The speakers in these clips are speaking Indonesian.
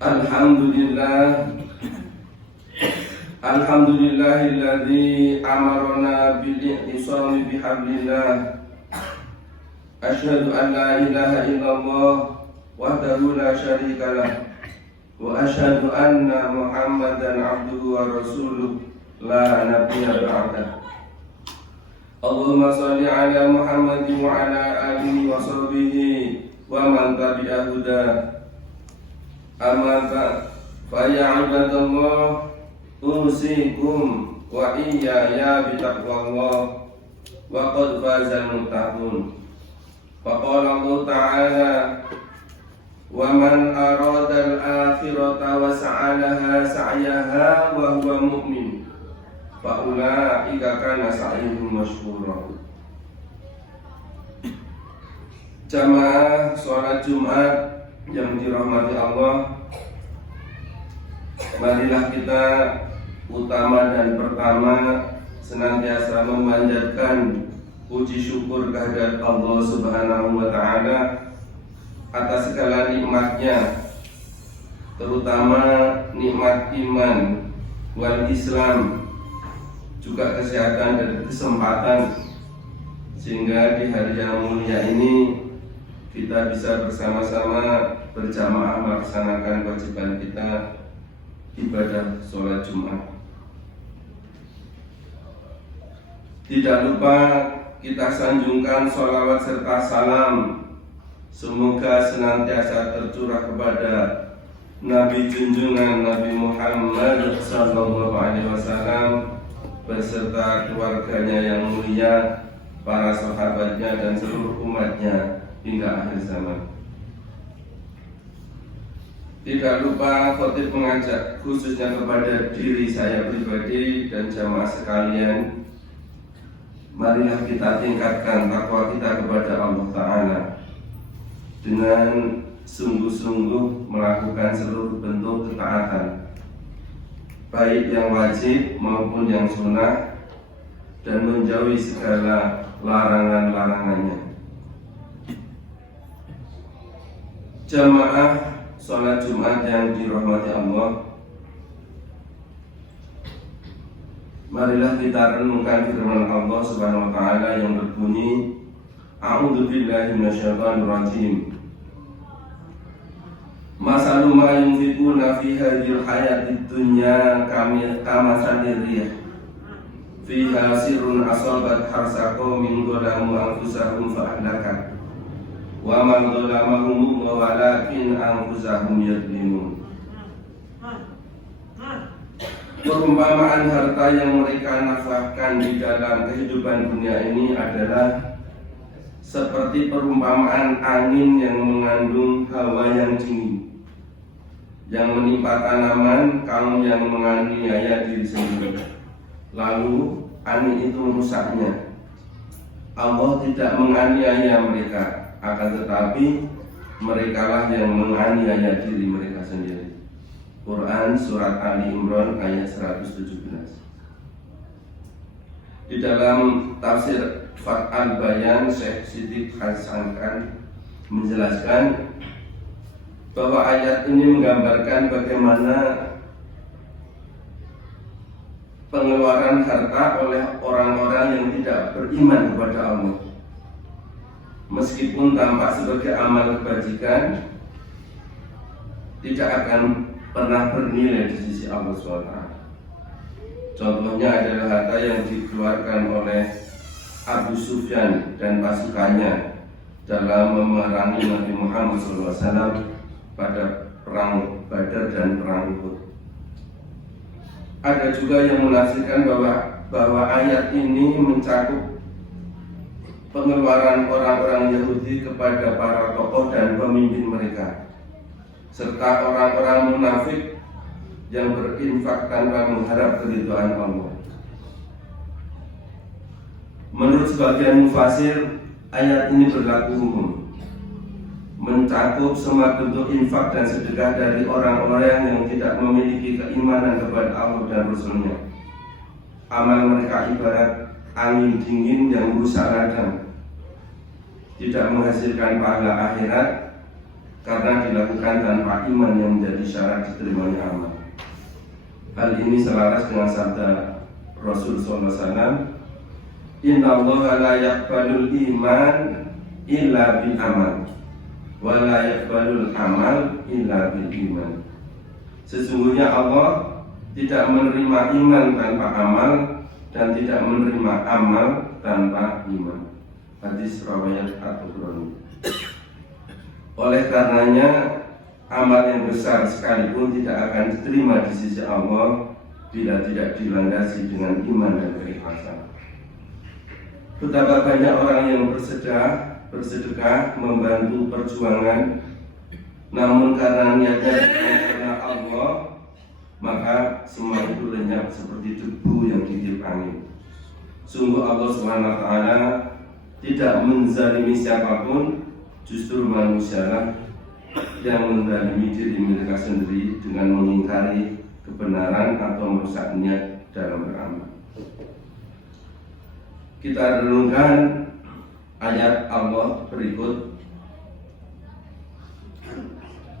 Alhamdulillah, alhamdulillahilladzi amarna bil ihtisami bihablillah. Asyhadu an la ilaha illallah wahdahu la syarika lah, wa asyhadu anna Muhammadan abduhu wa rasuluh la nabiyya ba'dah. Allahumma shalli ala Muhammadin wa ala alihi wa sahbihi wa man tabi'a huda. Amma ba'd, fa ya ibadallah, usikum wa iyaya bitaqwallah, wa qad fazal muttaqun. Faqala Allah ta'ala, wa man arada al-akhirata wa sa'alaha sa'yaha wa huwa mu'min, fa ulaika kana sa'yuhum mashkura. Jamaah sholat Jumat yang dirahmati Allah, marilah kita utama dan pertama senantiasa memanjatkan puji syukur kehadirat Allah Subhanahu wa Ta'ala atas segala nikmatnya, terutama nikmat iman wal Islam, juga kesehatan dan kesempatan, sehingga di hari yang mulia ini kita bisa bersama-sama berjamaah melaksanakan kewajiban kita, ibadah sholat Jumat. Tidak lupa kita sanjungkan sholawat serta salam, semoga senantiasa tercurah kepada Nabi junjungan Nabi Muhammad SAW beserta keluarganya yang mulia, para sahabatnya dan seluruh umatnya hingga akhir zaman. Tidak lupa khotib mengajak khususnya kepada diri saya pribadi dan jamaah sekalian, marilah kita tingkatkan takwa kita kepada Allah Ta'ala dengan sungguh-sungguh melakukan seluruh bentuk ketaatan, baik yang wajib maupun yang sunnah, dan menjauhi segala larangan-larangannya. Jamaah sholat Jumat yang dirahmati Allah, marilah kita renungkan firman Allah Subhanahu wa Ta'ala yang berbunyi, A'udzu billahi minasyaitonir rajim. Masalu ma yunfiquna fi hadhil hayatid dunya kamasalil rih fiha sirrun asabat harsa qaumin dhalamu anfusahum fa ahlakat wa man dhalamahum walakin anfusahum yadlimun. Perumpamaan harta yang mereka nafkahkan di dalam kehidupan dunia ini adalah seperti perumpamaan angin yang mengandung hawa yang dingin, yang menimpa tanaman kaum yang menganiaya diri sendiri, lalu angin itu merusaknya. Allah tidak menganiaya mereka, akan tetapi merekalah yang menganiaya diri mereka sendiri. Quran Surat Ali Imran ayat 117. Di dalam tafsir Fath al-Bayan, Syekh Siddiq Hasankan menjelaskan bahwa ayat ini menggambarkan bagaimana pengeluaran harta oleh orang-orang yang tidak beriman kepada Allah, meskipun tampak sebagai amal kebajikan, tidak akan pernah bernilai di sisi Allah SWT. Contohnya adalah harta yang dikeluarkan oleh Abu Sufyan dan pasukannya dalam memerangi Nabi Muhammad SAW pada perang Badar dan perang Uhud. Ada juga yang menafsirkan bahwa ayat ini mencakup pengeluaran orang-orang Yahudi kepada para tokoh dan pemimpin mereka, serta orang-orang munafik yang berinfak tanpa mengharap keridhaan Allah. Menurut sebagian mufasir, ayat ini berlaku umum, mencakup semua bentuk infak dan sedekah dari orang-orang yang tidak memiliki keimanan kepada Allah dan Rasul-Nya. Amal mereka ibarat angin dingin yang merusak ladang, tidak menghasilkan pahala akhirat karena dilakukan tanpa iman yang menjadi syarat diterimanya amal. Hal ini selaras dengan sabda Rasul SAW, Inna Allah la yaqbalul iman illa bil amal wa la yaqbalul amal illa bil iman. Sesungguhnya Allah tidak menerima iman tanpa amal dan tidak menerima amal tanpa iman. Hadis riwayat At-Tabrani. Oleh karenanya amal yang besar sekalipun tidak akan diterima di sisi Allah bila tidak dilandasi dengan iman dan keikhlasan. Betapa banyak orang yang bersedekah membantu perjuangan, namun karena niatnya karena Allah, maka semua itu lenyap seperti debu yang ditiup angin. Sungguh Allah SWT tidak menzalimi siapapun, justru manusialah yang menzalimi diri mereka sendiri dengan mengingkari kebenaran atau merusak niat dalam beramal. Kita renungkan ayat Allah berikut.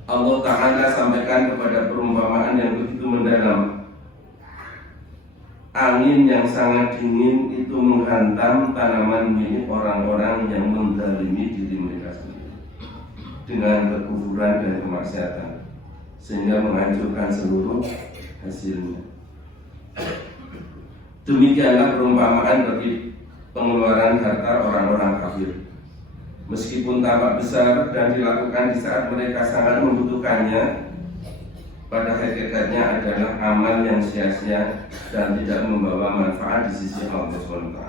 Allah Ta'ala sampaikan kepada perumpamaan yang begitu mendalam. Angin yang sangat dingin itu menghantam tanaman milik orang-orang yang menzalimi diri mereka sendiri dengan kekufuran dan kemaksiatan, sehingga menghancurkan seluruh hasilnya. Demikianlah perumpamaan bagi pengeluaran harta orang-orang kafir. Meskipun tampak besar dan dilakukan di saat mereka sangat membutuhkannya, pada hakikatnya adalah amal yang sia-sia dan tidak membawa manfaat di sisi Allah SWT.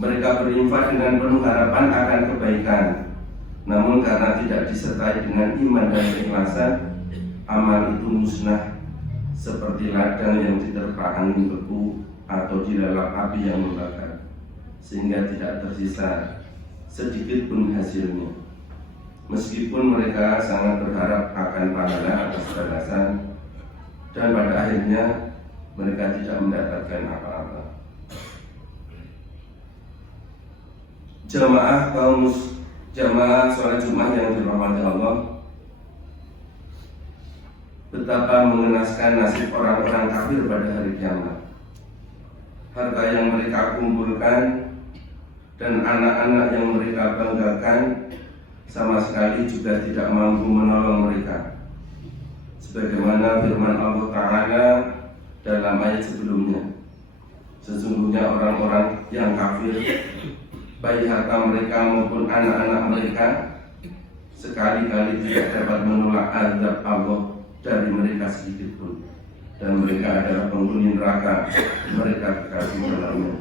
Mereka berinfak dengan penuh harapan akan kebaikan, namun karena tidak disertai dengan iman dan keikhlasan, amal itu musnah seperti ladang yang diterpa angin beku atau dilalap api yang membakar, sehingga tidak tersisa sedikit pun hasilnya. Meskipun mereka sangat berharap akan pahala atas balasan, dan pada akhirnya mereka tidak mendapatkan apa-apa. Jamaah sholat Jumat yang dirahmati Allah, betapa mengenaskan nasib orang-orang kafir pada hari kiamat. Harta yang mereka kumpulkan dan anak-anak yang mereka banggakan sama sekali juga tidak mampu menolong mereka. Sebagaimana firman Allah Ta'ala dalam ayat sebelumnya, sesungguhnya orang-orang yang kafir, baik harta mereka maupun anak-anak mereka, sekali-kali tidak dapat menolak azab Allah dari mereka sedikit pun, dan mereka adalah penghuni neraka, mereka kekal di dalamnya.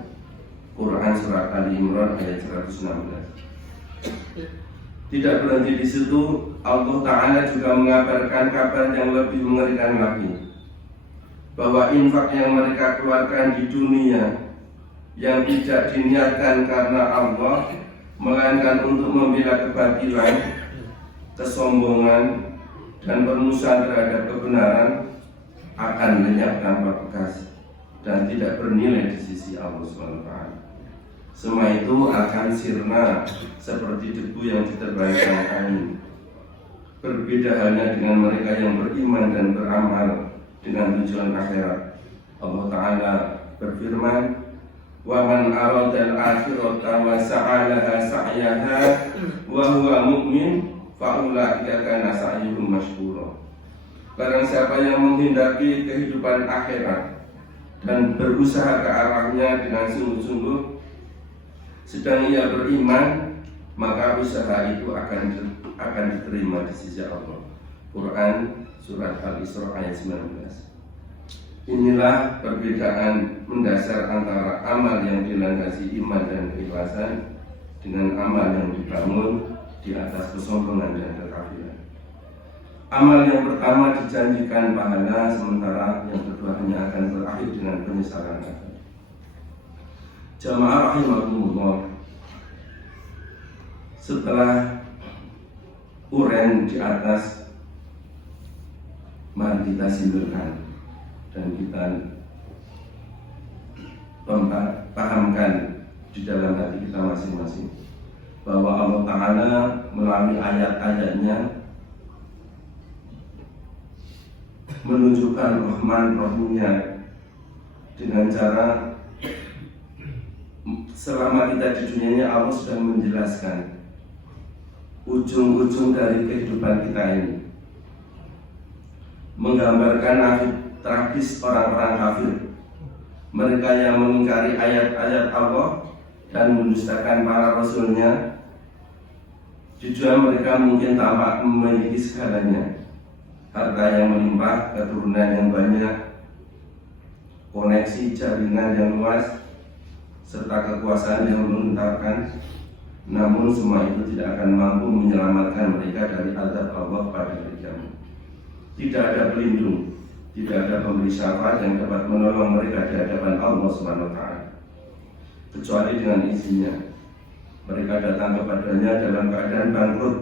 Quran Surat Ali Imran ayat 116. Tidak berhenti di situ, Allah Ta'ala juga mengabarkan kabar yang lebih mengerikan lagi, bahwa infak yang mereka keluarkan di dunia yang tidak diniatkan karena Allah, melainkan untuk membela kebatilan, kesombongan, dan permusuhan terhadap kebenaran, akan lenyap tanpa bekas dan tidak bernilai di sisi Allah SWT. Semua itu akan sirna seperti debu yang diterbangkan angin. Berbeda halnya dengan mereka yang beriman dan beramal dengan tujuan akhirat. Allah Ta'ala berfirman, "Wa man aradal akhirata wa sa'alaha sa'yaha wa huwa mu'min fa ulaika kana sa'yuhum mashkura." Barang siapa yang menghendaki kehidupan akhirat dan berusaha ke arahnya dengan sungguh-sungguh, sedang ia beriman, maka usaha itu akan diterima di sisi Allah. Quran Surat Al-Isra ayat 19. Inilah perbedaan mendasar antara amal yang dilandasi iman dan keikhlasan dengan amal yang dibangun di atas kesombongan dan kekafiran. Amal yang pertama dijanjikan pahala, sementara yang kedua hanya akan berakhir dengan penyesalan. Jamaah rahimakumullah, setelah uren di atas, mari kita simpulkan dan kita pahamkan di dalam hati kita masing-masing bahwa Allah Ta'ala melalui ayat-ayatnya menunjukkan rahman-rahimnya dengan cara selama kita di dunia ini Allah sudah menjelaskan ujung-ujung dari kehidupan kita ini, menggambarkan nasib tragis orang-orang kafir, mereka yang mengingkari ayat-ayat Allah dan mendustakan para rasulnya. Jujur mereka mungkin tampak memiliki segalanya, harta yang melimpah, keturunan yang banyak, koneksi jaringan yang luas, serta kekuasaan yang mengentarkan. Namun semua itu tidak akan mampu menyelamatkan mereka dari azab Allah pada hari kiamat. Tidak ada pelindung, tidak ada pemberi syafaat yang dapat menolong mereka di hadapan Allah SWT, kecuali dengan izinnya. Mereka datang kepadanya dalam keadaan bangkrut,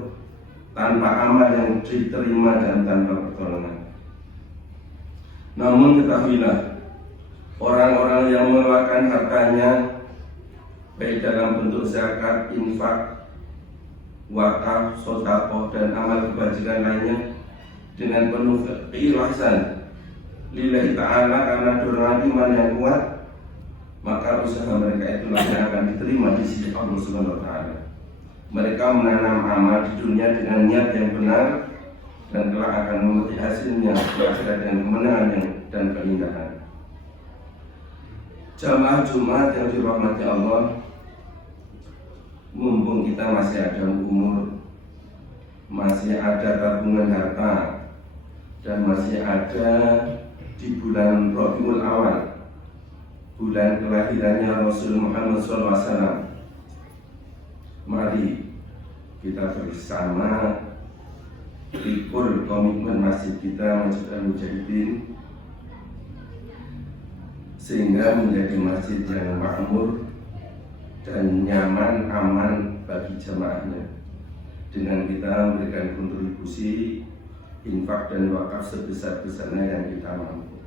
tanpa amal yang diterima dan tanpa pertolongan. Namun ketahuilah, orang-orang yang mengeluarkan hartanya baik dalam bentuk zakat, infak, wakaf, sedekah dan amal kebajikan lainnya dengan penuh keikhlasan lillahi ta'ala karena dorongan iman yang kuat, maka usaha mereka itulah yang akan diterima di sisi Allah Subhanahu wa taala. Mereka menanam amal di dunia dengan niat yang benar dan kelak akan memetik hasilnya di akhirat dengan kemenangan dan keindahan. Jamaah Jumat yang dirahmati Allah, mumpung kita masih ada umur, masih ada tabungan harta, dan masih ada di bulan Rabiul Awal, bulan kelahirannya Rasul Muhammad SAW, mari kita bersama ikut komitmen masjid kita Masjid Al-Mujahidin sehingga menjadi masjid yang makmur dan nyaman, aman bagi jamaahnya, dengan kita memberikan kontribusi infak dan wakaf sebesar-besarnya yang kita mampu.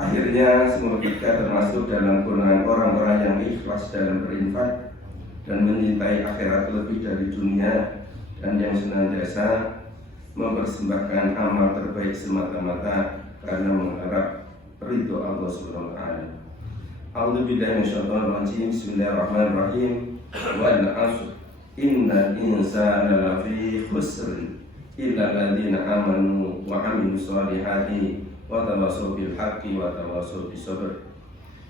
Akhirnya semoga kita termasuk dalam golongan orang-orang yang ikhlas dalam berinfak dan mencintai akhirat lebih dari dunia, dan yang senantiasa mempersembahkan amal terbaik semata-mata karena mengharap ridho Allah Subhanahu wa taala. A'udzubillahi minasyaitonir rajim. Bismillahirrahmanirrahim. Wal 'ashr innal insana lafi khusr illa alladziina aamanu wa 'amilus shaalihati wa tawassaw bil haqqi wa tawassaw bis sabr.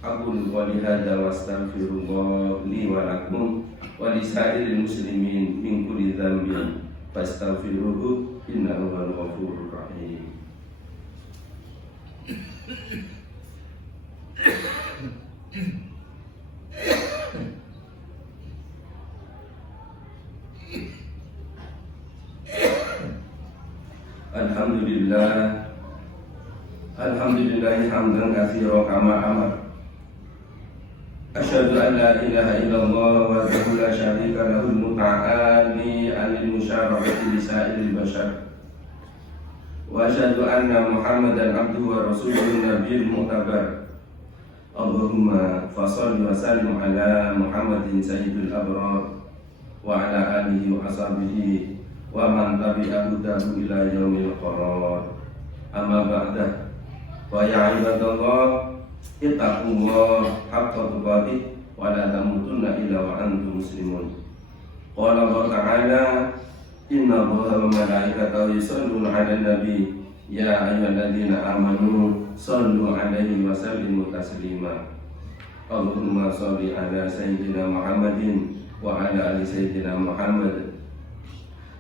Aqulu qouli hadza wa astaghfirullah li wa lakum wa li sa'iril muslimin min kulli dhanbin fastaghfiruhu innahu huwal ghafurur rahim. Alhamdulillah hamdan katsiran kama amar. Asyhadu an la ilaha illallah wahdahu la syarika lahu al-muta'ali 'anil musyarafati li sa'iril bashar. Wa asyhadu anna Muhammadan abduhu wa rasuluhu nabiyul mu'tabar. Allahumma fashalli wa sallim ala Muhammadin sayyidil abrar wa ala alihi wa ashabihi wa man tabi'ahu ila yaumil qarar. Amma ba'dah. Wa ya ibadallah, ittaqullah haqqa tuqatih wa la tamutunna illa wa antum muslimun. Qala Allah ta'ala, inna Allaha wa malaikatahu yusholluna 'alan nabi ya ayyuhalladzina amanu shallu 'alaihi wa sallimu taslima. Allahumma shalli ala sayyidina Muhammadin wa ala ali sayyidina Muhammad.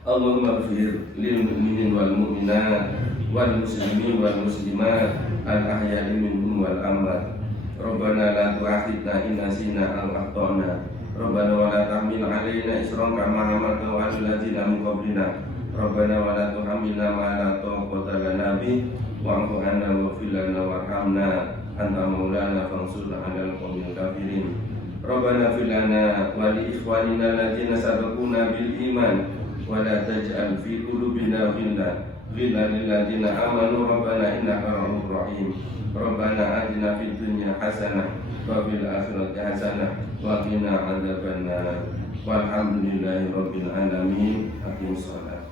Allahumma ighfir lil mu'minin wal mu'minat wal muslimin wal muslimat al ahya'i minhum wal amwat. Rabbana la tu'akhidna in nasina aw akhtana. Rabbana wa la tahmil 'alaina isran kama hamaltahu 'alal ladzina min qablina. Rabbana wa la tuhammilna ma la taqata lana bih wa'fu 'anna waghfir lana warhamna anta maulana fansurna 'alal qaumil kafirin. Rabbana fir lana wa li ikhwanina alladzina sabaquna bil iman wa la taj'al fi qulubina ghillan lil ladzina amanu rabbana innaka ra'ufur rahim. Rabbana atina fid dunya hasanah wa fil akhirati hasanah wa qina adzabannar. Walhamdulillahi rabbil alamin. Aqimus shalah.